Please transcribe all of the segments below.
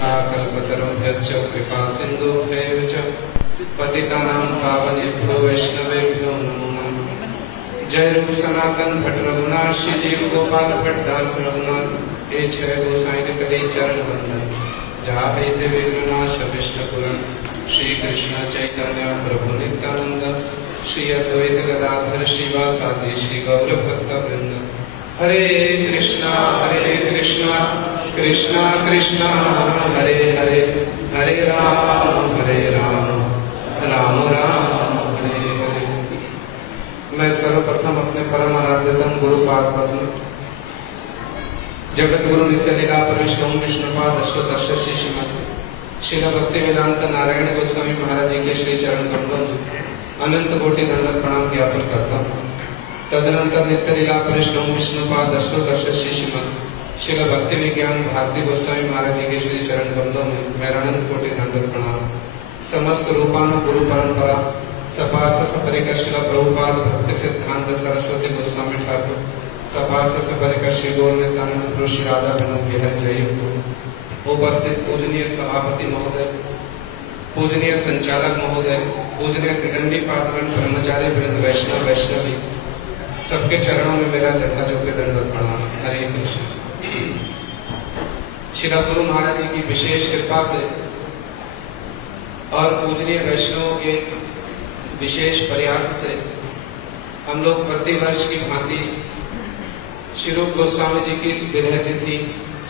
वाञ्छा कल्पतरुभ्यश्च कृपा सिन्धुभ्यैव च पतितानां पावनेभ्यो वैष्णवेभ्यो नमो नमः। जय रूप सनातन भट्ट रघुनाथ श्री जीव गोपाल भट्ट दास रघुनाथ हे छह गोसाई करे चरण वंदन। जहाँ थे वेदनाश विष्णुपुरम श्री कृष्ण चैतन्य प्रभु नित्यानंद श्री अद्वैत गदाधर श्रीवासादि श्री गौर भक्त वृंद। हरे कृष्णा कृष्णा कृष्णा हरे हरे हरे राम राम राम हरे हरे। मैं सर्वप्रथम अपने परम आराध्यतम गुरुपाद पद्म जगत गुरु नित्य लीला परमेश्वर विष्णुपाद अष्टोत्तर श्री श्रीमद श्रील भक्ति वेदांत नारायण गोस्वामी महाराज जी के श्री चरण कमलों अनंत कोटि दंडवत प्रणाम ज्ञापन करता हूँ। तदनंतर नित्य लीला परिश्रम विष्णुपाद अष्टोत्तर श्री श्रीमद श्रील भक्ति विज्ञान भारती गोस्वामी महाराज जी के श्री चरण कमलों में मेरा अनंत कोटि दंडवत प्रणाम। समस्त रूपानु गुरु परंपरा सपार्श सपरिका श्रील प्रभुपाद भक्ति सिद्धांत सरस्वती गोस्वामी ठाकुर सपार्श सपरिका श्री गौर नित्यानंद प्रभु श्री राधा बनो के जय। उपस्थित पूजनीय सभापति महोदय, पूजनीय संचालक महोदय, पूजनीय त्रिगंडी पादगण ब्रह्मचारी वृंद वैष्णव वैष्णवी सबके चरणों में मेरा जथाजोग्य दंडवत प्रणाम। हरे कृष्ण। श्री गुरु महाराज जी की विशेष कृपा से और पूजनीय वैष्णवों के विशेष प्रयास से हम लोग प्रतिवर्ष की भांति श्री रूप गोस्वामी जी की इस विरह तिथि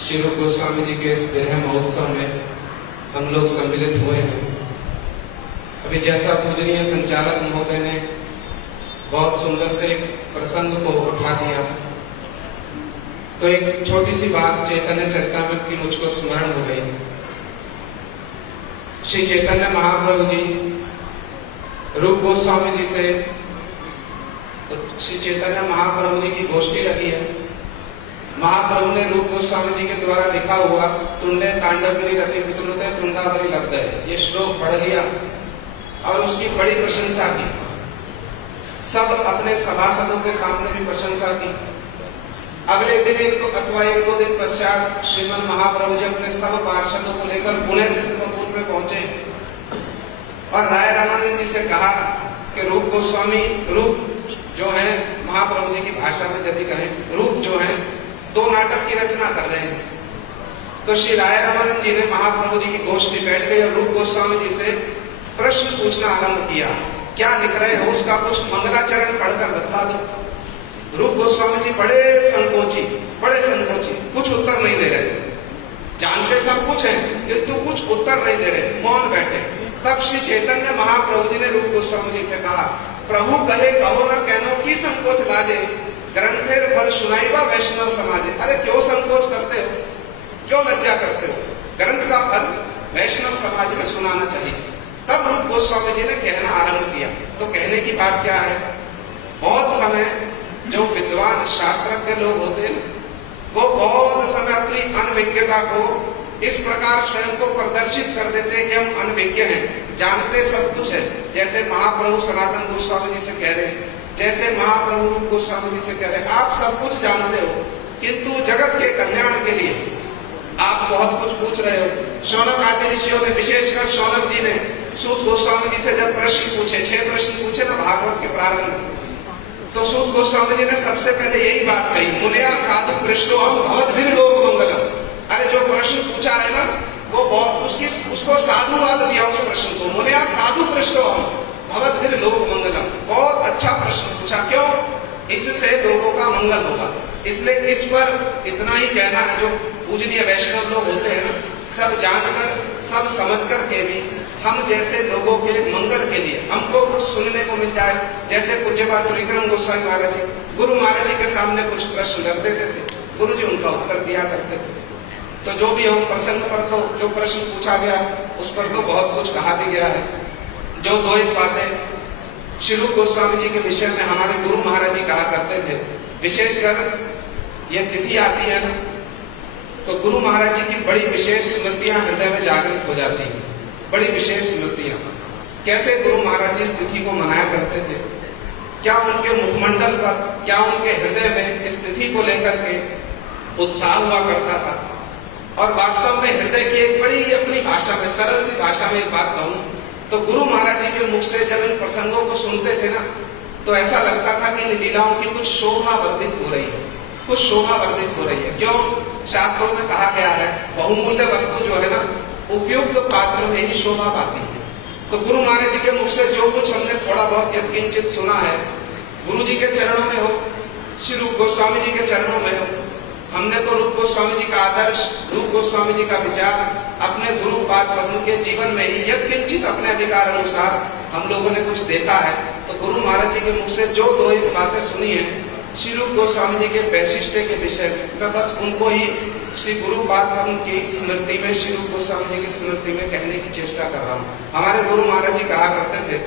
श्री रूप गोस्वामी जी के इस विरह महोत्सव में हम लोग सम्मिलित हुए हैं। अभी जैसा पूजनीय संचालक महोदय ने बहुत सुंदर से एक प्रसंग को उठा दिया, तो एक छोटी सी बात चैतन्य चरितामृत की मुझको स्मरण हो गई। श्री चैतन्य महाप्रभु जी रूप गोस्वामी जी से श्री चैतन्य महाप्रभु जी की गोष्ठी लगी है। महाप्रभु ने रूप गोस्वामी जी के द्वारा लिखा हुआ तुंडे तांडवगिरी रति पितृते तुंडावली लब्ध है ये श्लोक पढ़ लिया और उसकी बड़ी प्रशंसा की। सब अपने सभासदों के सामने भी प्रशंसा की। अगले दिन अथवा एक दो दिन पश्चात श्रीमन महाप्रभु जी अपने सब पार्षदों को लेकर पुणे सिद्धपुर में पहुंचे और राय रामानंद जी से कहा कि रूप गोस्वामी रूप जो है महाप्रभु जी की भाषा में यदि कहें रूप जो है दो नाटक की रचना कर रहे हैं। तो श्री राय रामानंद जी ने महाप्रभु जी की गोष्ठी बैठ गई और रूप गोस्वामी जी से प्रश्न पूछना आरंभ किया। क्या लिख रहे हो उसका कुछ मंगलाचरण पढ़कर बता दो। रूप गोस्वामी जी बड़े संकोची कुछ उत्तर नहीं दे रहे। जानते सब कुछ है किंतु कुछ उत्तर नहीं दे रहे, मौन बैठे। तब श्री चैतन्य महाप्रभु जी ने रूप गोस्वामी जी से कहा प्रभु कहे कहो न कहनो की संकोच लाजे ग्रंथेर फल सुनाईवा वैष्णव समाजे। अरे क्यों संकोच करते हो, क्यों लज्जा करते हो, ग्रंथ का फल वैष्णव समाज में सुनाना चाहिए। तब रूप गोस्वामी जी ने कहना आरंभ किया। तो कहने की बात क्या है, बहुत समय जो विद्वान शास्त्रज्ञ लोग होते हैं वो बहुत समय अपनी अनभिज्ञता को इस प्रकार स्वयं को प्रदर्शित कर देते हैं कि हम अनभिज्ञ हैं, जानते सब कुछ है। जैसे महाप्रभु सनातन गोस्वामी जी से कह रहे हैं, जैसे महाप्रभु रूप गोस्वामी जी से कह रहे हैं आप सब कुछ जानते हो किंतु जगत के कल्याण के लिए आप बहुत कुछ पूछ रहे हो। शौनक आदि ऋषियों ने, विशेषकर शौनक जी ने सूत गोस्वामी जी से जब प्रश्न पूछे, 6 प्रश्न पूछे ना भागवत के प्रारंभ में, तो सूत गोस्वामी जी ने सबसे पहले यही बात कही मुनिया साधु पृष्ठो हम भवत भी लोक मंगलम। अरे जो प्रश्न पूछा है ना वो बहुत उसको साधुवाद दिया उस प्रश्न को। मुनिया साधु पृष्ठो हम भवत भी लोक मंगलम, बहुत अच्छा प्रश्न पूछा। क्यों? इससे लोगों का मंगल होगा। इसलिए इस पर इतना ही कहना है, जो पूजनीय वैष्णव लोग होते हैं ना सब जानकर सब समझकर के भी हम जैसे लोगों के मंगल के लिए हमको कुछ सुनने को मिल जाए। जैसे पूज्यपाद त्रिविक्रम गोस्वामी महाराज जी गुरु महाराज जी के सामने कुछ प्रश्न रख देते थे, गुरु जी उनका उत्तर दिया करते थे। तो जो भी हम प्रसंग पर तो जो प्रश्न पूछा गया उस पर तो बहुत कुछ कहा भी गया है। जो दो एक बातें श्री रूप गोस्वामी जी के विषय में हमारे गुरु महाराज जी कहा करते थे, विशेषकर ये तिथि आती है ना तो गुरु महाराज जी की बड़ी विशेष स्मृतियां हृदय में जागृत हो जाती हैं। बड़ी विशेष स्मृतियां कैसे गुरु महाराज जी इस तिथि को मनाया करते थे, क्या उनके मुखमंडल पर, क्या उनके हृदय में इस तिथि को लेकर के उत्साह हुआ करता था। और वास्तव में हृदय की एक बड़ी भाषा में एक बात कहूं तो गुरु महाराज जी के मुख से जब इन प्रसंगों को सुनते थे ना, तो ऐसा लगता था कि इन लीलाओं की कुछ शोभा वर्धित हो रही है, कुछ शोभा वर्धित हो रही है। क्यों? शास्त्रों में कहा गया है बहुमूल्य वस्तु जो है ना, उपयुक्त पात्र में ही शोभा पाती है। तो गुरु महाराज जी के मुख से जो कुछ हमने थोड़ा बहुत यत्किंचित सुना है, गुरु जी के चरणों में हो, श्री रूप गोस्वामी जी के चरणों में हो, हमने तो रूप गोस्वामी जी का आदर्श, रूप गोस्वामी जी का विचार अपने गुरु पाद पद्म के जीवन में ही यत्किंचित अपने अधिकार अनुसार हम लोगों ने कुछ देखा है। तो गुरु महाराज जी के मुख से जो दो एक बातें सुनी है श्री रूप गोस्वामी जी के वैशिष्ट्य के विषय में, मैं बस उनको ही श्री गुरु पाद पद्म की स्मृति में, श्री रूप गोस्वामी जी की स्मृति में कहने की चेष्टा कर रहा हूँ। हमारे गुरु महाराज जी कहा करते थे,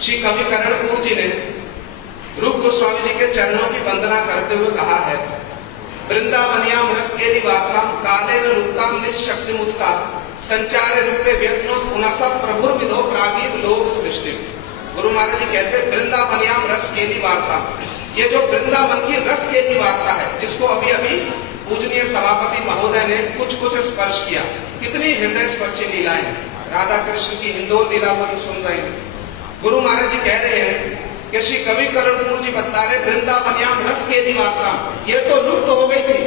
श्री कवि करणपुर जी ने रूप गोस्वामी जी के चरणों की वंदना करते हुए कहा है, वृंदावनियाम रस केली वार्ता काले रूपताम निशक्ति मुत्का संचार रूपे व्यक्नो पुनः प्रभुर विधो प्रागीव लोक सृष्टि। गुरु महाराज जी कहते हैं वृंदावनियाम रस केली वार्ता, ये जो वृंदावन की रस केली वार्ता है, जिसको अभी अभी पूजनीय सभापति महोदय ने कुछ कुछ स्पर्श किया, कितनी हृदय स्पर्शी लीलाएं हैं। राधा कृष्ण की हिंदोल लीला को जो सुन रहे हैं, गुरु महाराज जी कह रहे हैं कि श्री कवि करणपुर जी बता रहे वृंदावनियाम रस केली वार्ता, ये तो लुप्त हो गई थी।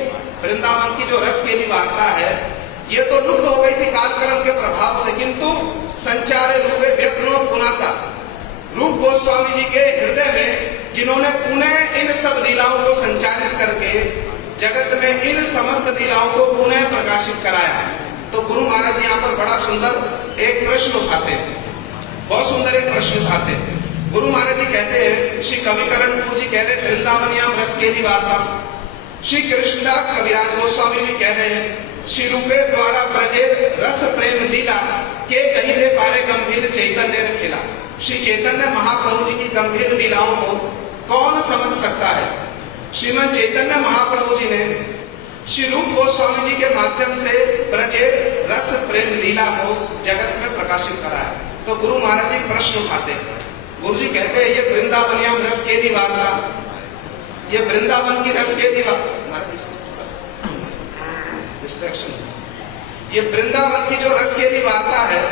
वृंदावन की जो रस केली वार्ता है, ये तो लुप्त हो गई थी कालक्रम के प्रभाव से, किंतु संचार रूपे व्यक्नो पुनासा, रूप गोस्वामी जी के हृदय में जिन्होंने पुनः इन सब लीलाओं को संचालित करके जगत में इन समस्त लीलाओं को पुनः प्रकाशित कराया। तो गुरु महाराज जी यहाँ पर बड़ा सुंदर एक प्रश्न उठाते हैं, बहुत सुंदर एक प्रश्न उठाते हैं। गुरु महाराज जी कहते हैं, श्री कवि करणपुर जी कह रहे हैं वृंदावनियाम रस केली वार्ता, श्री कृष्णदास कविराज गोस्वामी भी कह रहे हैं श्री रूपे द्वारा ब्रजे रस प्रेम लीला के कहीं दे पारे गंभीर चैतन्य ने खेला। श्री चैतन्य महाप्रभु जी की गंभीर लीलाओं को कौन समझ सकता है? श्रीमन चैतन्य महाप्रभु जी ने श्री रूप गोस्वामी जी के माध्यम से ब्रजे रस प्रेम लीला को जगत में प्रकाशित कराया। तो गुरु महाराज जी प्रश्न उठाते हैं, गुरु जी कहते हैं ये वृंदावनियाम रस केली वार्ता, ये वृंदावन की रस केली वार्ता, डिस्ट्रैक्शन, ये वृंदावन की जो रस केली वार्ता है,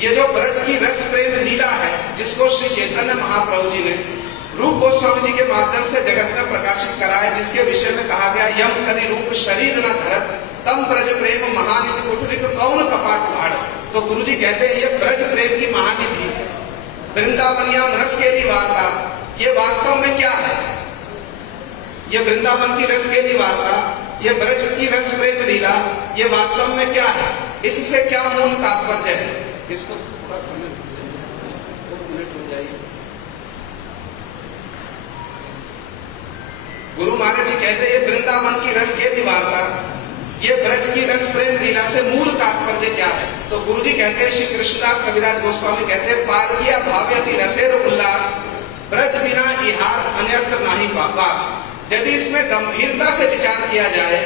ये जो ब्रज की रस प्रेम लीला है, जिसको श्री चैतन्य महाप्रभु जी ने रूप गोस्वामी जी के माध्यम से जगत में प्रकाशित कराया, जिसके विषय में कहा गया यम कलि रूप शरीर न धरत तम ब्रज प्रेम महानिधि कुटुरिक कौन कपाट भाड़। तो गुरु जी कहते हैं ये ब्रज प्रेम की महानिधि वृंदावनियाम रस केली वार्ता, ये वास्तव में क्या है? ये वृंदावन की रस केली वार्ता, ये ब्रज की रस प्रेम लीला, ये वास्तव में क्या है? इससे क्या मूल तात्पर्य है? इसको थोड़ा समय हो जाइए। गुरु महाराज जी कहते हैं ये वृंदावन की रस केली वार्ता, ये ब्रज की रस प्रेम लीला से मूल तात्पर्य क्या है? तो गुरु जी कहते हैं, श्री कृष्णदास कविराज गोस्वामी कहते हैं पालकिया भाव्यति रसेर उल्लास ब्रज बिना इहार अन्यत्र नाही वास। यदि इसमें गंभीरता से विचार किया जाए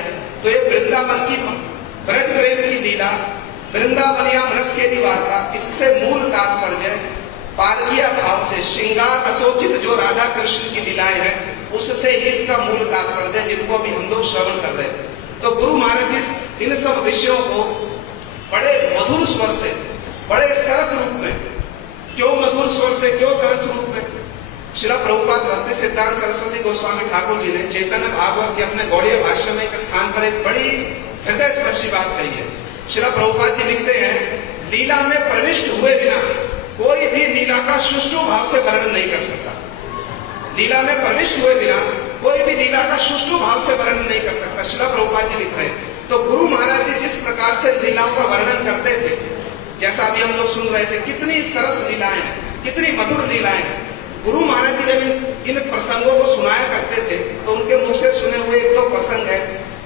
तो ये वृंदावन की ब्रज प्रेम की लीला, वृंदावनियाम रस केली वार्ता, इससे मूल तात्पर्य पालकिया भाव से श्रृंगार असोचित जो राधा कृष्ण की लीलाएं हैं, उससे ही इसका मूल तात्पर्य है, जिनको अभी हम लोग श्रवण कर रहे हैं। तो गुरु महाराज जी इन सब विषयों को बड़े मधुर स्वर से, बड़े सरस रूप में, क्यों मधुर स्वर से, क्यों सरस रूप में? श्रीला प्रभुपाद भक्ति सिद्धांत सरस्वती गोस्वामी ठाकुर जी ने चैतन्य भागवत के अपने गौड़ीय भाष्य में एक स्थान पर एक बड़ी हृदय स्पर्शी बात कही है। श्रीला प्रभुपाद जी लिखते हैं, लीला में प्रविष्ट हुए बिना कोई भी लीला का सुष्ठु भाव से वर्णन नहीं कर सकता। लीला में प्रविष्ट हुए बिना कोई भी लीला का सुष्ठु भाव से वर्णन नहीं कर सकता। श्रीला प्रभुपाद जी लिख रहे हैं। तो गुरु महाराज जी जिस प्रकार से लीलाओं का वर्णन करते थे, जैसा अभी हम लोग सुन रहे थे, कितनी सरस लीलाएं, कितनी मधुर लीलाएं। गुरु महाराज जी जब इन प्रसंगों को सुनाया करते थे तो उनके मुख से सुने हुए एक दो प्रसंग है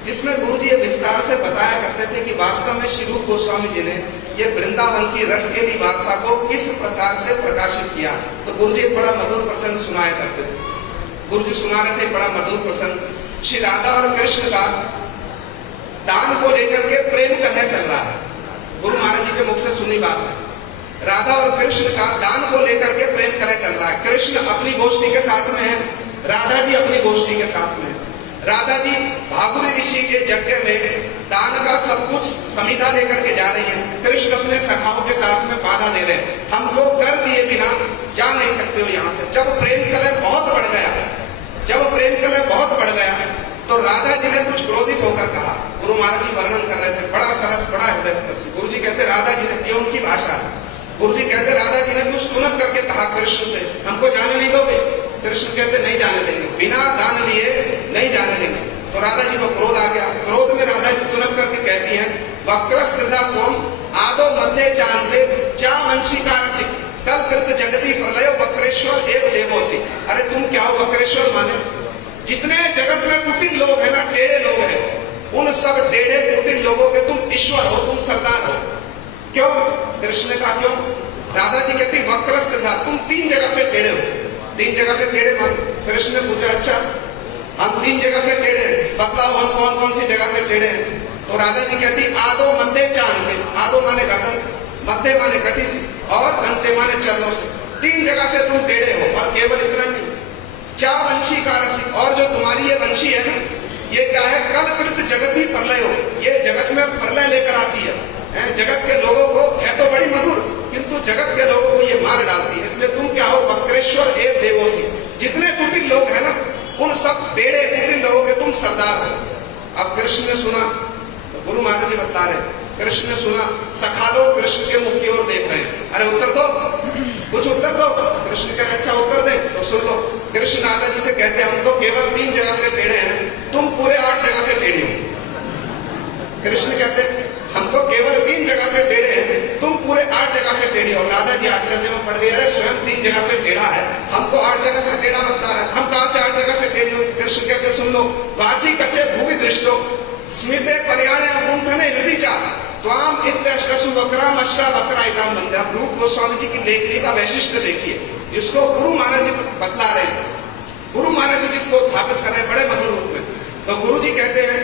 जिसमें गुरु जी विस्तार से बताया करते थे कि वास्तव में श्री रूप गोस्वामी जी ने ये वृंदावन की रस केली वार्ता को किस प्रकार से प्रकाशित किया। तो गुरु जी एक बड़ा मधुर प्रसंग सुनाया करते थे। गुरु जी सुना रहे थे बड़ा मधुर प्रसंग, श्री राधा और कृष्ण का दान को लेकर के प्रेम कथन चल रहा है। गुरु महाराज जी के मुख से सुनी बात है, राधा और कृष्ण का दान को लेकर के प्रेम कथन चल रहा है। कृष्ण अपनी गोष्ठी के साथ में है, राधा जी अपनी गोष्ठी के साथ में है। राधा जी भागुरी ऋषि के यज्ञ में दान का सब कुछ समीधा लेकर के जा रही है। कृष्ण अपने सखाओं के साथ में बाधा दे रहे हैं, हमको कर दिए बिना जा नहीं सकते हो यहाँ से। जब प्रेम कलह बहुत बढ़ गया, जब प्रेम कलह बहुत बढ़ गया तो राधा जी ने कुछ क्रोधित होकर कहा। गुरु महाराज जी वर्णन कर रहे थे, बड़ा सरस, बड़ा हृदय स्पर्शी। गुरु जी कहते राधा जी ने, ये उनकी भाषा है, गुरु जी कहते राधा जी ने कुछ तुनक करके कहा कृष्ण से, हमको जाने नहीं दोगे? कृष्ण कहते नहीं जाने देंगे, बिना दान लिए नहीं जाने देंगे। तो राधा जी को क्रोध आ गया। क्रोध में राधा जी तुनक करके कहती हैं, वक्रस्कृता त्वम आदो मध्य जानते चा वंशीकार सिख कल कृत जगती प्रलय वक्रेश्वर एवं देवोसी। अरे तुम क्या हो वक्रेश्वर? माने जितने जगत में कुटिल लोग हैं ना, टेढ़े लोग हैं, उन सब टेढ़े कुटिल लोगों के तुम ईश्वर हो, तुम सरदार हो। क्यों? कृष्ण ने कहा क्यों? राधा जी कहती वक्रस्कृता, तुम 3 जगह से टेढ़े हो। 3 जगह से टेढ़े मान? कृष्ण ने पूछा अच्छा हम 3 जगह से टेढ़े हैं, बतलाओ हम कौन कौन सी जगह से टेढ़े हैं? तो राधा जी कहती आदो मध्य चांद, आदो माने गर्दन से, मध्य माने कटी से, और अंत्य माने चरणों से। 3 जगह से तुम टेढ़े हो। और केवल इतना नहीं, चा वंशी का रसी, और जो तुम्हारी ये वंशी है ना, ये क्या है? कल कृत जगत ही प्रलय हो, ये जगत में प्रलय लेकर आती है। जगत के लोगों को है तो बड़ी मधुर, किंतु जगत के लोगों को ये मार डालती है। इसलिए तुम क्या हो? वक्रेश्वर एवं देवोसी। जितने कुटिल लोग हैं ना, उन सब टेढ़े कुटिल लोगों के तुम सरदार हो। अब कृष्ण ने सुना, तो गुरु महाराज जी बता रहे, कृष्ण ने सुना, सखा लोग कृष्ण के मुख की ओर देख रहे हैं, अरे उत्तर दो, कुछ उत्तर दो। कृष्ण कह अच्छा उत्तर दे, तो सुन लो। कृष्ण राधा जी से कहते हम तो केवल 3 जगह से टेढ़े हैं, तुम पूरे 8 जगह से टेढ़े हो। कृष्ण कहते हम तो केवल 3 जगह से टेढ़े हैं, तुम पूरे 8 जगह से टेढ़े हो। राधा जी आश्चर्य में पड़ गए, अरे स्वयं 3 जगह से टेढ़ा है, हमको 8 जगह से टेढ़ा बता रहा है, हम कहां से 8 जगह से टेढ़े हो? कृष्ण कहते सुन लो, वाची कचे भूमि दृष्टो स्मिते पर्याणे गुंठने विधिचा त्वाम इत्यष्टसु वक्राम अष्टा वक्रा इकाम बंदा। रूप गोस्वामी जी की लेखनी का वैशिष्ट देखिए, जिसको गुरु महाराज जी बतला रहे हैं, गुरु महाराज जी जिसको स्थापित कर रहे हैं बड़े मधुर रूप में। तो गुरु जी कहते हैं,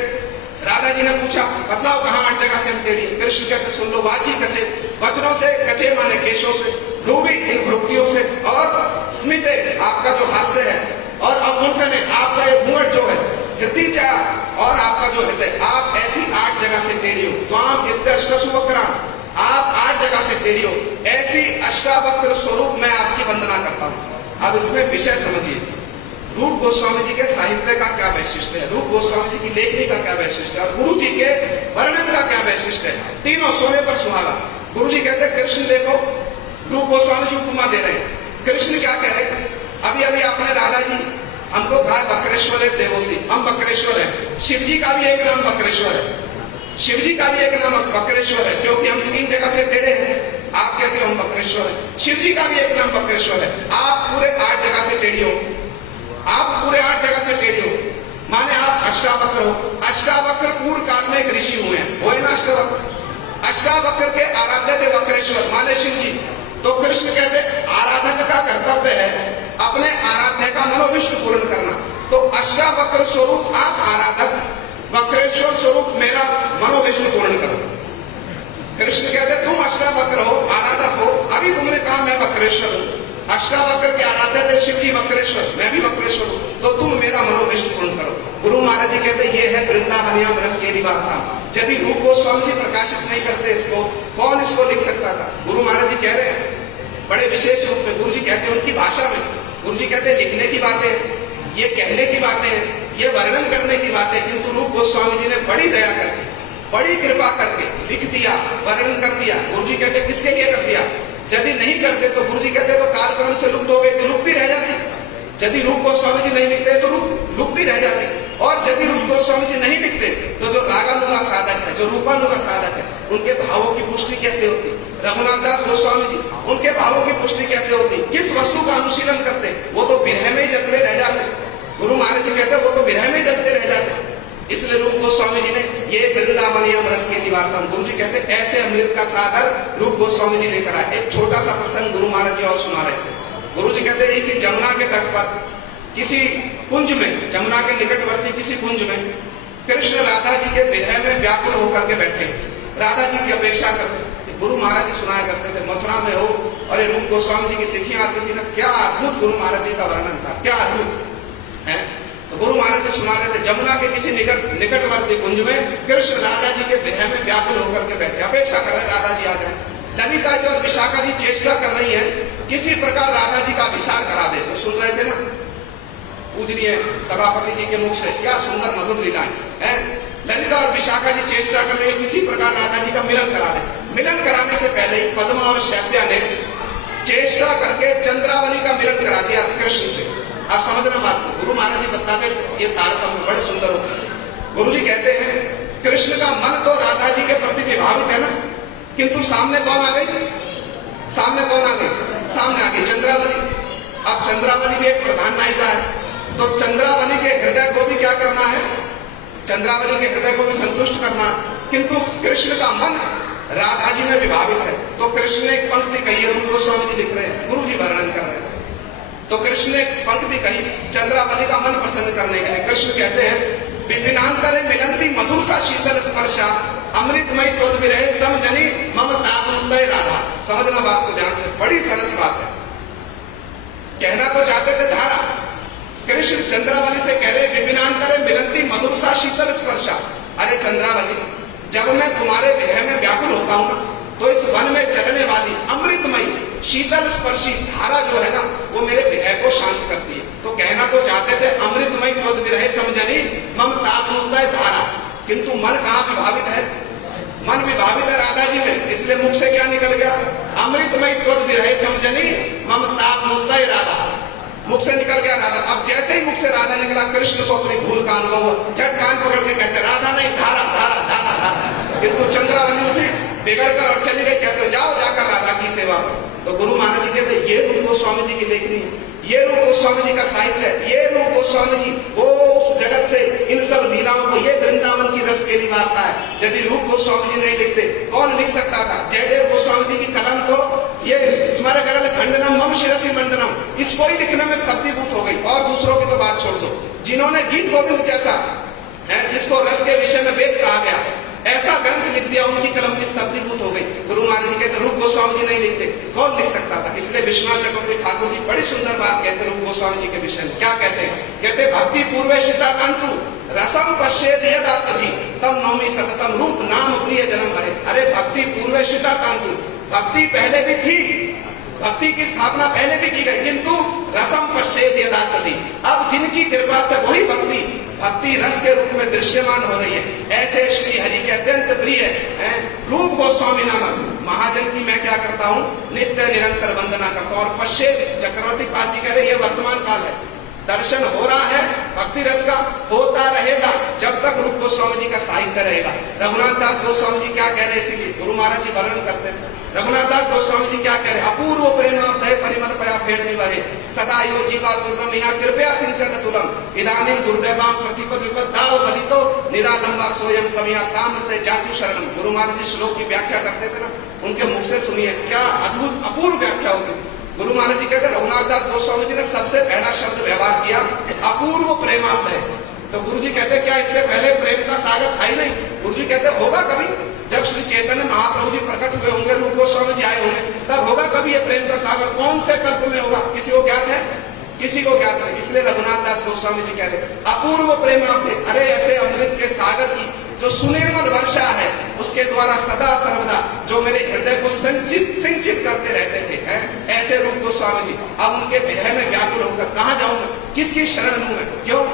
राधा जी ने पूछा बतलाओ कहां 8 जगह से हम टेढ़ी? कृष्ण कहते सुन लो, वाची कचे, वचनों से, कचे माने केशों से, भ्रूवी इन भ्रुकियों से, और स्मिते आपका जो हास्य है, और अवगुंठने आपका ये घूंघट जो है, हृदय चा और आपका जो हृदय, आप ऐसी 8 जगह से टेढ़ी हो। त्वाम इत्यष्टसु वक्राम, आप 8 जगह से टेढ़ी हो, ऐसी अष्टावक्र स्वरूप मैं आपकी वंदना करता हूं। अब इसमें विषय समझिए, रूप गोस्वामी जी के साहित्य का क्या वैशिष्ट है, रूप गोस्वामी जी की लेखनी का क्या वैशिष्ट है, और गुरु जी के वर्णन का क्या वैशिष्ट है। तीनों सोने पर सुहागा। गुरु जी कहते हैं कृष्ण देखो, रूप गोस्वामी जी उपमा दे रहे हैं। कृष्ण क्या कह रहे हैं? अभी अभी आपने राधा जी हमको कहा वक्रेश्वर है देवोसी, हम वक्रेश्वर है। शिव जी का भी एक नाम वक्रेश्वर है, शिव जी का भी एक नाम वक्रेश्वर है, क्योंकि हम 3 जगह से टेढ़े हैं। आप कहते हो हम वक्रेश्वर है, शिव जी का भी एक नाम वक्रेश्वर है। आप पूरे 8 जगह से टेढ़ी हो, आप पूरे 8 जगह से टेढ़ी हो, माने आप अष्टावक्र हो। अष्टावक्र पूर्व काल में एक ऋषि हुए हैं, वो है ना अष्टावक्र। अष्टावक्र के आराध्य थे वक्रेश्वर, माने शिव जी। तो कृष्ण कहते आराधक का कर्तव्य है अपने आराध्य का मनोविष्ट पूर्ण करना। तो अष्टावक्र स्वरूप आप आराधक, वक्रेश्वर स्वरूप मेरा मनोविष्ट पूर्ण करो। कृष्ण कहते तुम अष्टावक्र हो, आराधक हो, अभी तुमने कहा मैं वक्रेश्वर हूं। अष्टावक्र के आराध्य थे शिव जी वक्रेश्वर, मैं भी वक्रेश्वर हूं, तो तुम मेरा मनोविष्ट पूर्ण करो। गुरु महाराज जी कहते ये है वृंदावनिया रस की वार्ता। यदि रूप गोस्वामी जी प्रकाशित नहीं करते इसको, कौन इसको लिख सकता था? गुरु महाराज जी कह रहे हैं बड़े विशेष रूप में। गुरु जी कहते हैं उनकी भाषा में, गुरु जी कहते हैं लिखने की बातें, ये कहने की बातें हैं, ये वर्णन करने की बातें, किंतु रूप गोस्वामी जी ने बड़ी दया करके, बड़ी कृपा करके लिख दिया, वर्णन कर दिया। गुरु जी कहते किसके लिए कर दिया? यदि नहीं करते तो गुरु जी कहते तो कालक्रम से लुप्त हो गए, तो लुप्त ही रह जाती। यदि रूप गोस्वामी जी नहीं लिखते तो लुप्त ही रह जाती। और यदि रूप गोस्वामी जी नहीं लिखते तो जो रागानुगा साधक है, जो रूपानुगा साधक है, उनके भावों की पुष्टि कैसे होती? रघुनाथ दास गोस्वामी जी, उनके भावों की पुष्टि कैसे होती? किस वस्तु का अनुशीलन करते? वो तो विरह में जलते रह जाते। गुरु महाराज जी कहते वो तो विरह में जलते रह जाते। इसलिए रूप गोस्वामी जी ने ये वृंदावनियम रस की निवारता, गुरु जी कहते ऐसे अमृत का सागर रूप गोस्वामी जी लेकर आए। एक छोटा सा प्रसंग गुरु महाराज जी और सुना रहे थे। गुरु जी कहते इसी जमुना के तट पर किसी कुंज में, जमुना के निकटवर्ती किसी कुंज में कृष्ण राधा जी के विरह में व्याकुल होकर के बैठे, राधा जी की अपेक्षा करते। गुरु महाराज जी सुनाया करते थे, मथुरा में हो और ये रूप गोस्वामी जी की तिथियां आती थी ना, क्या अद्भुत गुरु महाराज जी का वर्णन था, क्या अद्भुत है। तो गुरु महाराज जी सुना रहे थे, जमुना के किसी निकटवर्ती कुंज में कृष्ण राधा जी के विरह में व्याकुल होकर के बैठे, अपेक्षा कर रहे राधा जी आ जाए। ललिता जी और विशाखा जी चेष्टा कर रही है किसी प्रकार राधा जी का विसार करा दे। तो सुन रहे थे ना पूजनीय सभापति जी के मुख से, क्या सुंदर मधुर लीलाएं हैं। ललिता और विशाखा जी चेष्टा कर रही है किसी प्रकार राधा जी का मिलन करा दे। मिलन कराने से पहले ही पद्मा और शैव्या ने चेष्टा करके चंद्रावली का मिलन करा दिया कृष्ण से। आप समझना बात को, गुरु महाराज जी बताते ये तारतम्य बड़े सुंदर होते हैं। गुरु जी कहते हैं कृष्ण का मन तो राधा जी के प्रति विभावित है ना, किंतु सामने कौन आ गई? सामने कौन आ गई? सामने आ गई चंद्रावली। अब चंद्रावली भी एक प्रधान नायिका है, तो चंद्रावली के हृदय को भी क्या करना है? चंद्रावली के हृदय को भी संतुष्ट करना। किंतु कृष्ण का मन राधा जी में विभावित है। तो कृष्ण ने एक पंक्ति कही है, रूप गोस्वामी जी लिख रहे हैं, गुरु जी वर्णन कर रहे हैं। तो कृष्ण ने एक पंक्ति कही चंद्रावली का मन प्रसन्न करने के लिए। कृष्ण कहते हैं विपिनांतरे मिलंती मधुर सा शीतल स्पर्शा अमृतमय क्रोध विरह समझनी ममतापनुदय राधा। समझना बात को ध्यान से, बड़ी सरस बात है। कहना तो चाहते थे धारा, कृष्ण चंद्रावली से कह रहे विपिनांतरे मिलंती मधुर सा शीतल स्पर्शा। अरे चंद्रावली, जब मैं तुम्हारे विरह में व्याकुल होता हूं ना, तो इस वन में चलने वाली अमृतमयी शीतल स्पर्शी धारा जो है ना, वो मेरे विरह को शांत करती है। तो कहना तो चाहते थे अमृतमय क्रोध विरह समझनी ममतापनुदय धारा, किंतु मन कहाँ विभावित है? मन विभावित है राधा जी में, इसलिए मुख से क्या निकल गया? अमृतमय क्रोध विरह समझनी ममतापनुदय राधा। मुख से निकल गया राधा। अब जैसे ही मुख से राधा निकला, कृष्ण को अपनी भूल का अनुभव हुआ, झट कान पकड़ के कहते राधा नहीं धारा धारा धारा धारा। किंतु चंद्रावली उठी बिगड़कर और चली गई, कहते जाओ जाकर राधा की सेवा करो। तो गुरु महाराज जी कहते ये रूप गोस्वामी जी की लेखनी है, ये रूप गोस्वामी जी का साहित्य है। ये रूप गोस्वामी जी वो उस जगत से इन सब लीलाओं को, ये वृंदावन की रस के लिए वार्ता है। यदि रूप गोस्वामी जी नहीं लिखते, कौन लिख सकता था? जयदेव गोस्वामी जी की कलम तो ये स्मर करल खंडनम मम शिरसी मंडनम, इसको ही लिखने में स्तब्धीभूत हो गई। और दूसरों की तो बात छोड़ दो, जिन्होंने गीत गोविंद जैसा है, जिसको रस के विषय में वेद कहा गया, ऐसा ग्रंथ लिख दिया, उनकी कलम की स्तब्धीभूत हो गई। गुरु महाराज जी कहते रूप गोस्वामी जी नहीं लिखते, कौन लिख सकता था? इसलिए विश्वनाथ चक्रवर्ती ठाकुर जी बड़ी सुंदर बात कहते रूप गोस्वामी जी के विषय में। क्या कहते हैं? कहते भक्ति पूर्वेशिता तंतु रसम पश्येद यदा तभी तम नौमी सततम रूप नाम प्रिय जन्म भरे। अरे भक्ति पूर्वेशिता तंतु, भक्ति पहले भी थी, भक्ति की स्थापना पहले भी की गई, किंतु रसम पश्येद यदा तभी, अब जिनकी कृपा से वही भक्ति रस के रूप में दृश्यमान हो रही है। ऐसे श्री हरि के अत्यंत प्रिय है रूप गोस्वामी नामक महाजन की मैं क्या करता हूँ? नित्य निरंतर वंदना करता हूँ। और पश्चिम चक्रवर्ती पाद जी कह रहे ये वर्तमान काल है, दर्शन हो रहा है भक्ति रस का, होता रहेगा जब तक रूप गोस्वामी जी का साहित्य रहेगा। रघुनाथ दास गोस्वामी जी क्या कह रहे हैं? इसीलिए गुरु महाराज जी वर्णन करते हैं। रघुनाथ दास गोस्वामी जी क्या कह रहे हैं? अपूर्व प्रेमाब्धय परिमल पया फेड़ निवाहे सदा यो जीवा दुर्गम यहाँ कृपया सिंचन तुलम इदानीम दुर्दैवाम प्रतिपद विपदाव बलितो निरालंबा सोयम कविया तामृत जातु शरणम। गुरु महाराज जी श्लोक की व्याख्या करते थे ना, उनके मुख से सुनिए क्या अद्भुत अपूर्व व्याख्या होती। गुरु महाराज जी कहते रघुनाथ दास गोस्वामी जी ने सबसे पहला शब्द व्यवहार किया अपूर्व प्रेमाब्धय। तो गुरु जी कहते क्या इससे पहले प्रेम का सागर था ही नहीं? गुरु जी कहते होगा कभी, जब श्री चैतन्य महाप्रभु जी प्रकट हुए होंगे, रूप गोस्वामी जी आए होंगे, तब होगा कभी ये प्रेम का सागर। कौन से कल्प में होगा? किसी को ज्ञात है? किसी को ज्ञात है। इसलिए रघुनाथ दास गोस्वामी जी कह रहे अपूर्व प्रेमाब्धे। अरे ऐसे अमृत के सागर की जो सुनिर्मल वर्षा है, उसके द्वारा सदा सर्वदा जो मेरे हृदय को सिंचित करते रहते थे, ऐसे रूप गोस्वामी जी अब उनके विरह में व्याकुल होकर कहाँ जाऊंगा, किसकी शरण लूं मैं? क्यों?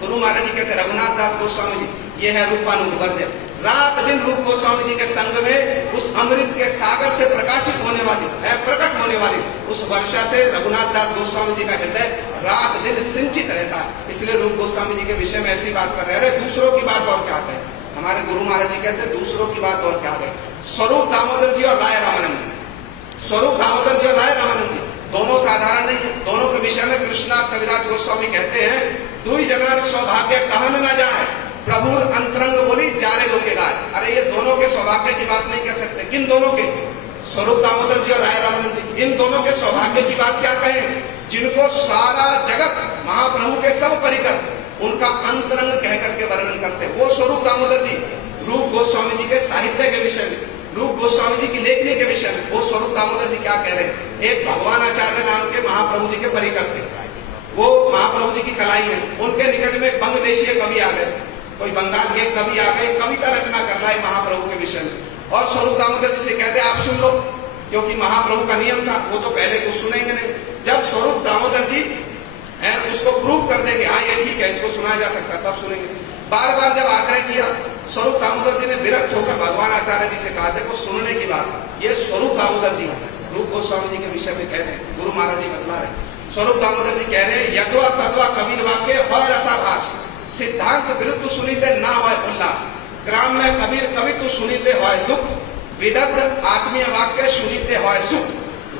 गुरु महाराज जी कहते रघुनाथ दास गोस्वामी जी ये है रूपानुवर्जय। रात दिन रूप गोस्वामी जी के संग में उस अमृत के सागर से प्रकाशित होने वाली है, प्रकट होने वाली उस वर्षा से रघुनाथ दास गोस्वामी जी का हृदय रात दिन सिंचित रहता है। इसलिए रूप गोस्वामी जी के विषय में ऐसी बात कर रहे हैं। अरे दूसरों की बात और क्या कहें? हमारे गुरु महाराज जी कहते हैं दूसरों की बात और क्या कहें? स्वरूप दामोदर जी और राय रामानंद जी, स्वरूप दामोदर जी और राय रामानंद जी दोनों साधारण नहीं है। दोनों के विषय में कृष्णदास कविराज गोस्वामी कहते हैं दुई जनार सौभाग्य कहन न जाए प्रभु अंतरंग बोली जाने लोके गाय। अरे ये दोनों के सौभाग्य की बात नहीं कह सकते। किन दोनों के? स्वरूप दामोदर जी और राय रामानंद जी। इन दोनों के सौभाग्य की बात क्या कहें? जिनको सारा जगत महाप्रभु के सब परिकर उनका अंतरंग कह करके वर्णन करते, वो स्वरूप दामोदर जी रूप गोस्वामी जी के साहित्य के विषय में, रूप गोस्वामी जी की लेखनी के विषय में वो स्वरूप दामोदर जी क्या कह रहे हैं? एक भगवान आचार्य नाम के महाप्रभु जी के परिकर थे। वो महाप्रभु जी की कलाई है। उनके निकट में बंगदेशीय कवि आ गए, कोई बंगाल के कवि आ गए, कविता रचना कर रहा है महाप्रभु के विषय में। और स्वरूप दामोदर जी से कहते आप सुन लो, क्योंकि महाप्रभु का नियम था, वो तो पहले कुछ सुनेंगे नहीं। जब स्वरूप दामोदर जी है उसको प्रूव कर देंगे, हाँ ये ठीक है, इसको सुनाया जा सकता, तब सुनेंगे। बार बार जब आग्रह किया, स्वरूप दामोदर जी ने विरक्त होकर भगवान आचार्य जी से कहा, देखो सुनने की बात, ये स्वरूप दामोदर जी रूप गोस्वामी जी के विषय में कह रहे हैं, गुरु महाराज जी बतला रहे। स्वरूप दामोदर जी कह रहे हैं, यद्वा तद्वा कबीर वाक्य है रसाभास, सिद्धांत विरुद्ध सुनीते ना होय उल्लास, ग्राम में कबीर कवित्व सुनीते होय दुख, विदग्ध आत्मीय वाक्य सुनीते होय सुख,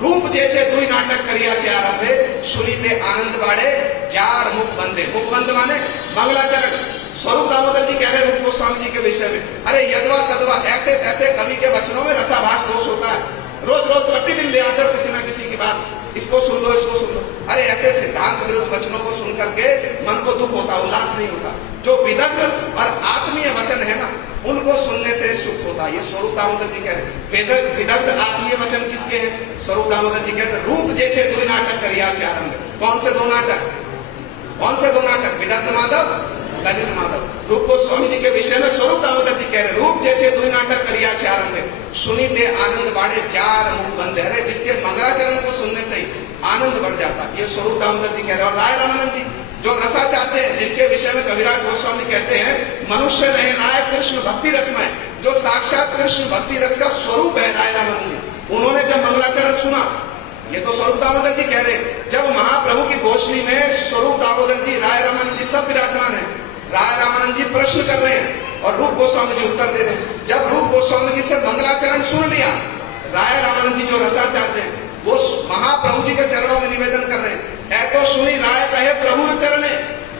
रूप जैसे दुई नाटक करिया छे आरंभे, सुनीते आनंद बाड़े जार मुख बंदे। मुख बंद माने मंगलाचरण। स्वरूप दामोदर जी कह रहे रूप गोस्वामी जी के विषय में, अरे यद्वा तद्वा ऐसे तैसे कवि के वचनों में रसाभास दोष होता है, रोज रोज प्रतिदिन ले आकर किसी न किसी की बात, इसको सुन लो इसको सुन लो। अरे ऐसे सिद्धांत विरुद्ध वचनों को सुन करके मन को दुख होता, उल्लास नहीं होता। जो विदग्ध और आत्मीय वचन है ना, उनको सुनने से सुख होता है। ये स्वरूप दामोदर जी कह रहे। विदग्ध आत्मीय वचन किसके हैं? स्वरूप दामोदर जी कहते रूप जैसे दो नाटक करिया से आरंभ। कौन से दो नाटक? कौन से दो नाटक? विदग्ध माधव, ललित माधव। रूप गोस्वामी जी के विषय में स्वरूप दामोदर जी कह रहे रूप जैसे दो नाटक करिया से आरंभ, सुनीते आनंद बाड़े जार मुख बंद। अरे जिसके मंगलाचरण को सुनने से आनंद बढ़ जाता, ये स्वरूप दामोदर जी कह रहे। और राय रामानंद जी जो रसा चाहते हैं, जिनके विषय में कविराज गोस्वामी कहते हैं मनुष्य रहे राय कृष्ण भक्ति रसमय, जो साक्षात कृष्ण भक्ति रस का स्वरूप है राय रामानंद जी। उन्होंने जब मंगलाचरण सुना, ये तो स्वरूप दामोदर जी कह रहे, जब महाप्रभु की गोष्ठी में स्वरूप दामोदर जी, राय रामानंद जी सब विराजमान है, राय रामानंद जी प्रश्न कर रहे हैं और रूप गोस्वामी जी उत्तर दे रहे हैं। जब रूप गोस्वामी जी से मंगलाचरण सुन लिया, राय रामानंद जी जो रसाचार्य हैं, वो महाप्रभु जी के चरणों में निवेदन कर रहे हैं, ऐतो सुनी राय कहे प्रभु चरणे,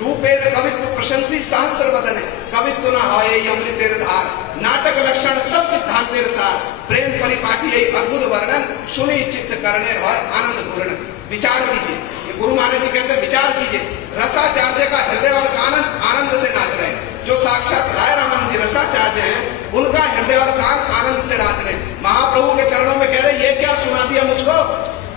रूपे कवित्व प्रशंसी सहस्र बदने, कवित्व न होए अमृतेर धार, नाटक लक्षण सब सिद्धांतेर सार, प्रेम परिपाटी यही अद्भुत वर्णन, सुनी चित्त करने होय आनंद पूर्ण। विचार कीजिए, गुरु महाराज जी कहते हैं विचार कीजिए, रसाचार्य का हृदय और कान आनंद से नाच रहे हैं। जो साक्षात राय रामानंद जी रसाचार्य हैं, उनका हृदय और कान आनंद से नाच रहे हैं। महाप्रभु के चरणों में कह रहे ये क्या सुना दिया मुझको,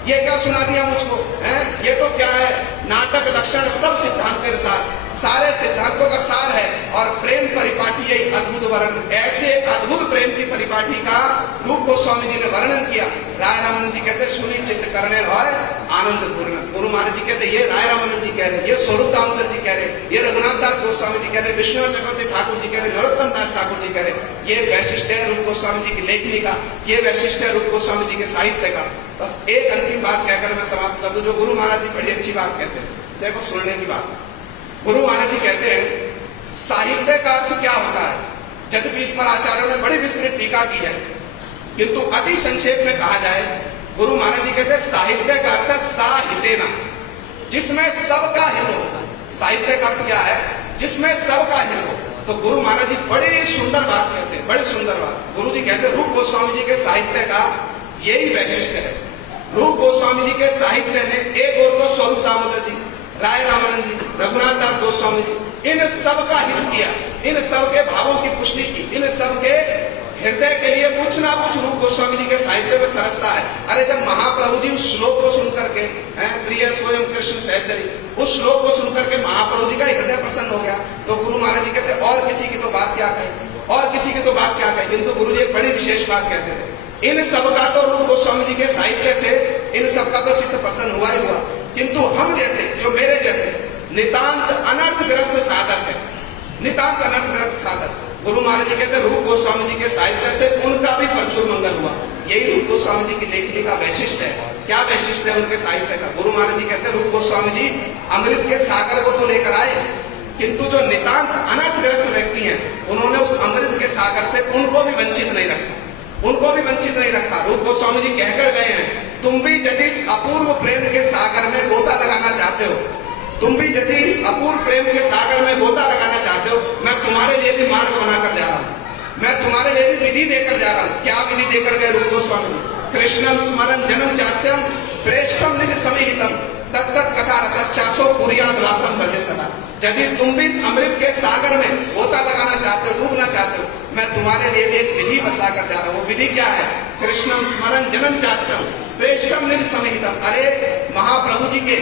ये क्या सुना दिया मुझको है? ये तो क्या है? नाटक लक्षण सब सिद्धांत के साथ, सारे सिद्धांतों का सार है। और प्रेम परिपाटी यही अद्भुत वर्णन, ऐसे अद्भुत प्रेम की परिपाटी का रूप गोस्वामी जी ने वर्णन किया। राय रामानंद जी कहते सुनी चित्त करने रहे आनंद पूर्ण। गुरु महाराज जी कहते ये राय रामानंद जी कह रहे, ये स्वरूप दामोदर जी कह रहे, ये रघुनाथ दास गोस्वामी जी कह रहे, विष्णु चक्रवर्ती ठाकुर जी कह रहे, नरोत्तम दास ठाकुर जी कह रहे। ये वैशिष्ट है रूप गोस्वामी जी की लेखनी का, ये वैशिष्ट है रूप गोस्वामी जी के साहित्य का। बस एक अंतिम बात कहकर मैं समाप्त कर दूं, जो गुरु महाराज जी बड़ी अच्छी बात कहते हैं, देखो सुनने की बात। गुरु महाराज जी कहते हैं साहित्य का अर्थ क्या होता है? यद्यपि इस पर आचार्यों ने बड़ी विस्तृत टीका की है, किंतु अति संक्षेप में कहा जाए, गुरु महाराज जी कहते हैं साहित्य का अर्थ साहित्येन, जिसमें सबका हित हो। साहित्य का अर्थ क्या है? जिसमें सबका हित हो। तो गुरु महाराज जी बड़ी सुंदर बात कहते हैं, बड़ी सुंदर बात। गुरु जी कहते हैं रूप गोस्वामी जी के साहित्य का यही वैशिष्ट है। रूप गोस्वामी जी के साहित्य ने एक और तो स्वरूप दामोदर जी, राय रामानंद जी, रघुनाथ दास गोस्वामी जी, इन सब का हित किया, इन सब के भावों की पुष्टि की, इन सब के हृदय के लिए कुछ ना कुछ रूप गोस्वामी जी के साहित्य में सरसता है। अरे जब महाप्रभु जी उस श्लोक को सुनकर के, प्रिय स्वयं कृष्ण सहचरी, उस श्लोक को सुनकर के महाप्रभु जी का हृदय प्रसन्न हो गया, तो गुरु महाराज जी कहते और किसी की तो बात क्या कहे, और किसी की तो बात क्या कहे। किंतु गुरु जी एक बड़ी विशेष बात कहते थे, इन सब का तो रूप गोस्वामी जी के साहित्य से इन सब का तो चित्त प्रसन्न हुआ ही हुआ, किंतु हम जैसे, जो मेरे जैसे नितांत अनर्थग्रस्त साधक है, नितांत अनर्थग्रस्त साधक, गुरु महाराज जी कहते हैं रूप गोस्वामी जी के साहित्य से उनका भी प्रचुर मंगल हुआ। यही रूप गोस्वामी जी की लेखनी का वैशिष्ट है। क्या वैशिष्ट है उनके साहित्य का? गुरु महाराज जी कहते हैं रूप गोस्वामी जी अमृत के सागर को तो लेकर आए, किंतु जो नितांत अनर्थग्रस्त व्यक्ति हैं, उन्होंने उस अमृत के सागर से उनको भी वंचित नहीं रखा, उनको भी वंचित नहीं रखा। रूप गोस्वामी जी कहकर गए हैं, तुम भी यदि इस अपूर्व प्रेम के सागर में गोता लगाना चाहते हो, तुम भी यदि इस अपूर्व प्रेम के सागर में गोता लगाना चाहते हो, मैं तुम्हारे लिए भी मार्ग बनाकर जा रहा हूँ, मैं तुम्हारे लिए भी विधि देकर जा रहा हूँ। क्या विधि देकर गए रूप गोस्वामी? कृष्णम स्मरण जन्म चास्यम प्रेष्ठम निज समीहितम तत्त कथा रतश्चासो पुरियाद वासम भजे सदा। यदि तुम भी इस अमृत के सागर में गोता लगाना चाहते हो, डूबना चाहते हो, मैं तुम्हारे लिए भी एक विधि बताकर जा रहा हूँ। विधि क्या है? कृष्णम स्मरण जनम चास्यम प्रेष्ठम निज समिहितम। अरे महाप्रभु जी के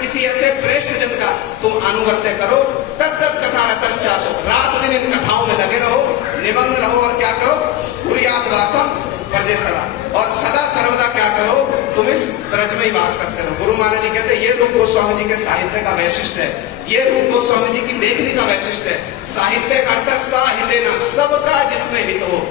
किसी ऐसे प्रेष्ठ जन का तुम अनुगत्य करो, तत् कथा रतश्चासो, रात दिन इन कथाओं में लगे रहो, निबंध रहो, और क्या करो, कुर्यात वासम ब्रजे सदा, और सदा सर्वदा क्या करो, तुम इस ब्रज में ही वास करते रहो। गुरु महाराज जी कहते हैं ये रूप गोस्वामी जी के साहित्य का वैशिष्ट है, ये रूप गोस्वामी जी की लेखनी का वैशिष्ट है। साहित्य का अर्थ साहिदेना, सबका जिसमें हित हो,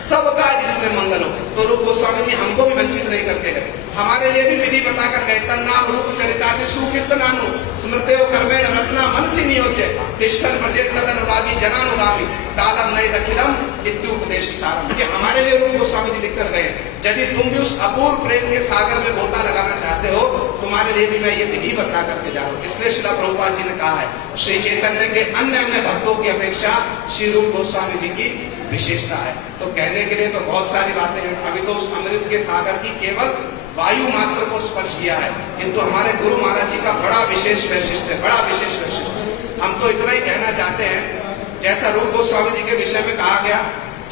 सबका जिसमें मंगल हो। तो रूप गोस्वामी जी हमको भी वंचित नहीं करके गए, हमारे लिए भी विधि बताकर गए। तन्नाम रूप चरितादि सुकीर्तनानु स्मृत्यो कर्मेण रसना मनसी नियोज्य तिष्ठन ब्रजे तदनुरागी जनानुगामी कालम नये दखिलम इत्युपदेश सारम। ये हमारे लिए रूप गोस्वामी जी लिखकर गए। यदि तुम भी उस अपूर्व प्रेम के सागर में गोता लगाना चाहते हो, तुम्हारे लिए भी मैं ये विधि बता करके जा रहा हूँ। इसलिए श्रील प्रभुपाद जी ने कहा है, श्री चैतन्य के अन्य अन्य भक्तों की अपेक्षा श्री रूप गोस्वामी जी की विशेषता है। तो कहने के लिए तो बहुत सारी बातें हैं, अभी तो उस अमृत के सागर की केवल वायु मात्र को स्पर्श किया है, किंतु हमारे गुरु महाराज जी का बड़ा विशेष वैशिष्ट है, बड़ा विशेष वैशिष्ट। हम तो इतना ही कहना चाहते हैं, जैसा रूप गोस्वामी जी के विषय में कहा गया,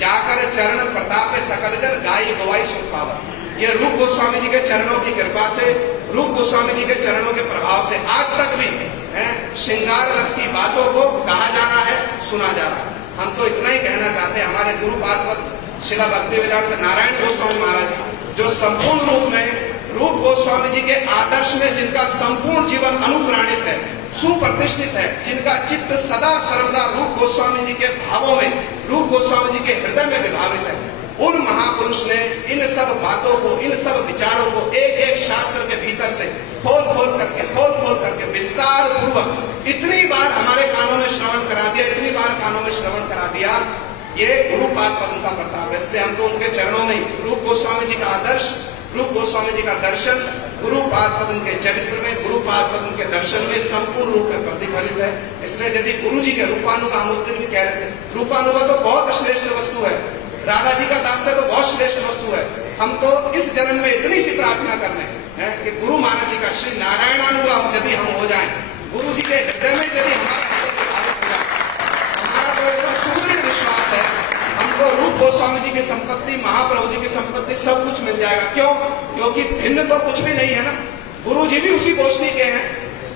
जाकर चरण प्रताप सकल जन गाई गवाई सुख पावन। ये रूप गोस्वामी जी के चरणों की कृपा से, रूप गोस्वामी जी के चरणों के प्रभाव से आज तक भी श्रृंगार रस की बातों को कहा जा रहा है, सुना जा रहा है। हम तो इतना ही कहना चाहते हैं, हमारे गुरु पार्वत श्रीला भक्ति वेदांत नारायण गोस्वामी महाराज जो संपूर्ण रूप में रूप गोस्वामी जी के आदर्श में जिनका संपूर्ण जीवन अनुप्राणित है, सुप्रतिष्ठित है, जिनका चित्त सदा सर्वदा रूप गोस्वामी जी के भावों में, रूप गोस्वामी जी के हृदय में विभावित है, उन महापुरुष ने इन सब बातों को, इन सब विचारों को एक एक शास्त्र के भीतर से खोल खोल करके विस्तार पूर्वक इतनी बार हमारे कानों में श्रवण करा दिया, इतनी बार कानों में श्रवण करा दिया। ये गुरु पाद पद्म का प्रताप है। इसलिए हम तो उनके चरणों में रूप गोस्वामी जी का आदर्श, रूप गोस्वामी जी का दर्शन गुरु पाद पद्म के चरित्र में, गुरु पाद पद्म के दर्शन में संपूर्ण रूप में प्रतिफलित है। इसलिए यदि गुरु जी के रूपानुगा, हम उस दिन भी कह रहे थे, रूपानुगा तो बहुत श्रेष्ठ वस्तु है, राधा जी का दास्य तो बहुत श्रेष्ठ वस्तु है। हम तो इस जन्म में इतनी सी प्रार्थना कर रहे हैं कि गुरु महाराज जी का श्री नारायणानुगा यदि हम हो जाएं, गुरु जी के हृदय में यदि हमारा तो ऐसा सुदृढ़ विश्वास है, हमको रूप गोस्वामी जी की संपत्ति, महाप्रभु जी की संपत्ति सब कुछ मिल जाएगा। क्यों? क्योंकि भिन्न तो कुछ भी नहीं है ना। गुरु जी भी उसी गोष्ठी के हैं,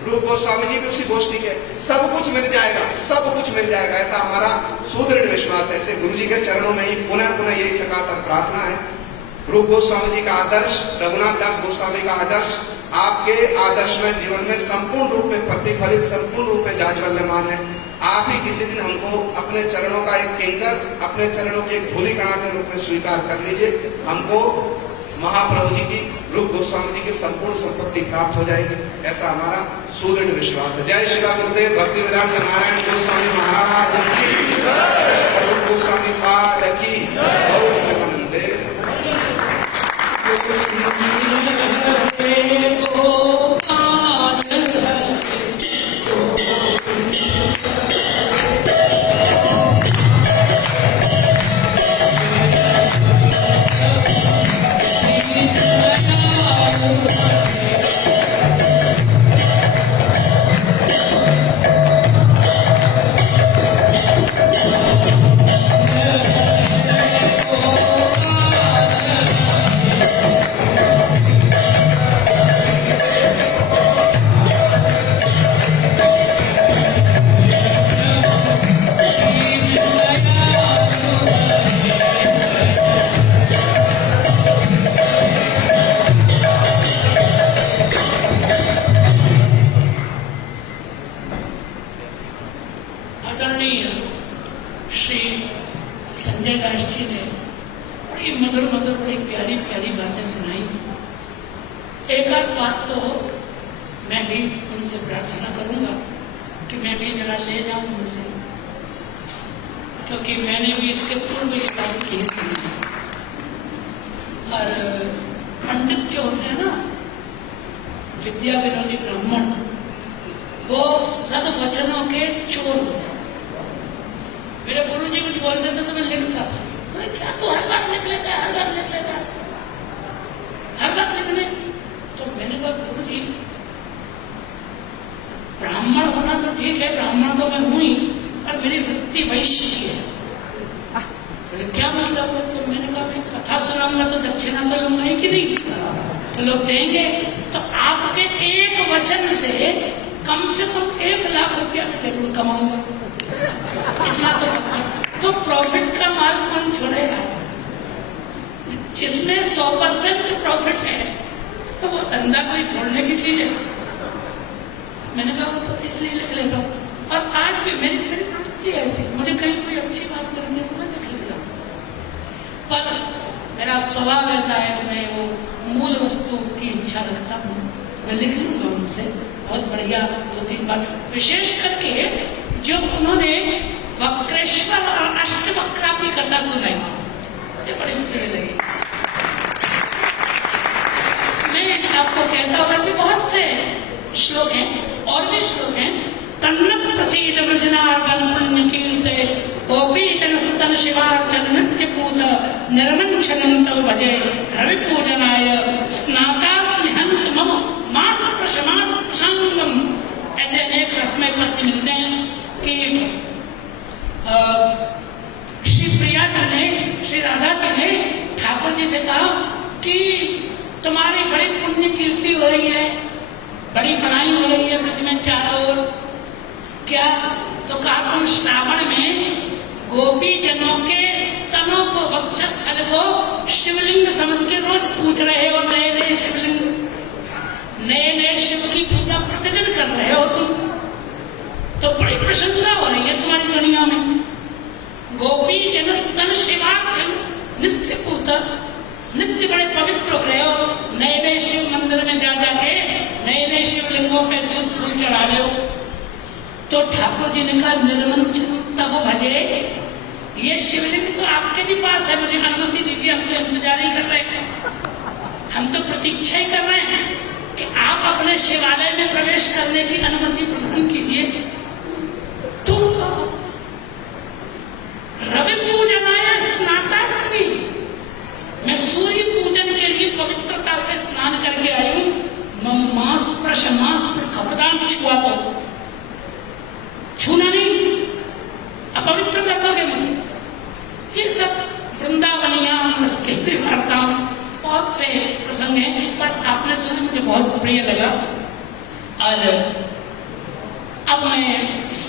रूप गोस्वामी जी भी उसी गोष्ठी के, सब कुछ मिल जाएगा, सब कुछ मिल जाएगा, ऐसा हमारा सुदृढ़ विश्वास है। ऐसे गुरु जी के चरणों में ही पुनः पुनः यही सकातर प्रार्थना है। रूप गोस्वामी जी का आदर्श, रघुनाथ दास गोस्वामी का आदर्श आपके आदर्श में, जीवन में संपूर्ण रूप में प्रतिफलित, संपूर्ण रूप में जाज्वल्यमान है। आप ही किसी दिन हमको अपने चरणों का एक किंकर, अपने चरणों की एक धूलि कणा के रूप में स्वीकार कर लीजिए। हमको महाप्रभु जी की, रूप गोस्वामी जी की संपूर्ण संपत्ति प्राप्त हो जाएगी, ऐसा हमारा सुदृढ़ विश्वास है। जय श्री गुरुदेव भक्ति वेदांत नारायण गोस्वामी महाराज की, रूप गोस्वामी पाद की, क्योंकि मैंने भी इसके पूर्व ये बात की थी। और पंडित जो होते हैं ना, विद्या विरोधी ब्राह्मण, वो सद वचनों के चोर होते हैं। मेरे गुरु जी कुछ बोलते थे तो मैं लिखता था, अरे क्या तू हर बात लिख लेता है, हर बात लिख लेता है, हर बात लिखने। तो मैंने कहा गुरु जी, ब्राह्मण होना तो ठीक है, ब्राह्मण तो मैं हूं ही, पर मेरी वृत्ति वैश्य की है। क्या मतलब है? तो मैंने कहा मैं कथा सुनाऊं आऊंगा तो दक्षिणा तो लूंगा ही कि नहीं, तो लोग देंगे। तो आपके एक वचन से कम 1 लाख रुपया मैं जरूर कमाऊंगा, इतना तो प्रॉफिट का माल कौन छोड़ेगा? जिसमें 100% प्रॉफिट है तो वो धंधा कोई छोड़ने की चीज है? मैंने कहा वो तो इसलिए लिख लेता हूँ। और आज भी मेरी प्रवृत्ति ऐसी, मुझे कहीं कोई अच्छी बात करनी है तो मैं लिख लेता हूँ, पर मेरा स्वभाव ऐसा है कि मैं वो मूल वस्तु की इच्छा रखता हूँ, मैं लिख लूंगा उनसे। बहुत बढ़िया 2-3 बात, विशेष करके जो उन्होंने वक्रेश्वर और अष्टवक्रा की कथा सुनाई, मुझे बड़ी प्रिय लगी। मैं आपको कहता हूँ, वैसे बहुत से श्लोक हैं और भी श्लोक हैं। तन्नत प्रसीद वृजनार्दन पुण्य कीर्ते गोपी जन सुतन शिवार्चन नित्य पूत निर्मंचनंत भजे रवि पूजनाय स्नाता स्नेहंत मम मास प्रशमास प्रशांगम। ऐसे अनेक रसमय पद्य मिलते हैं कि श्री प्रिया जी ने, श्री राधा जी ने ठाकुर जी से कहा कि तुम्हारी बड़ी पुण्य कीर्ति हो रही है, बड़ी बनाई हो रही है ब्रज में चारों ओर, क्या? तो कहा तुम श्रावण में गोपी जनों के स्तनों को, वक्षस्थल को शिवलिंग समझ के रोज पूज रहे हो, नए नए शिवलिंग, नए नए शिव की पूजा प्रतिदिन कर रहे हो तुम, तो बड़ी प्रशंसा हो रही है तुम्हारी दुनिया में। गोपी जन स्तन शिवार्चन नित्य पूजा, नित्य बड़े पवित्र हो रहे हो, नए नए शिव मंदिर में जा जाके नए नए शिवलिंगों पे दूध फूल चढ़ा रहे हो। तो ठाकुर जी ने कहा निर्मंचन तब भजे, ये शिवलिंग तो आपके भी पास है, मुझे अनुमति दीजिए, हम तो इंतजार ही कर रहे हैं, हम तो प्रतीक्षा ही कर रहे हैं कि आप अपने शिवालय में प्रवेश करने की अनुमति प्रदान कीजिए। तो रवि पूजनाय स्नातास्मि, मैं सूर्य पूजन के लिए पवित्रता से स्नान करके आई हूं, मम मास प्रशमास पर खपदान छुआ तो छूना नहीं, अपवित्र कर दोगे मुझे। ये सब वृंदावनिया के वार्ताओं बहुत से प्रसंग हैं, पर आपने सुने मुझे बहुत प्रिय लगा। और अब मैं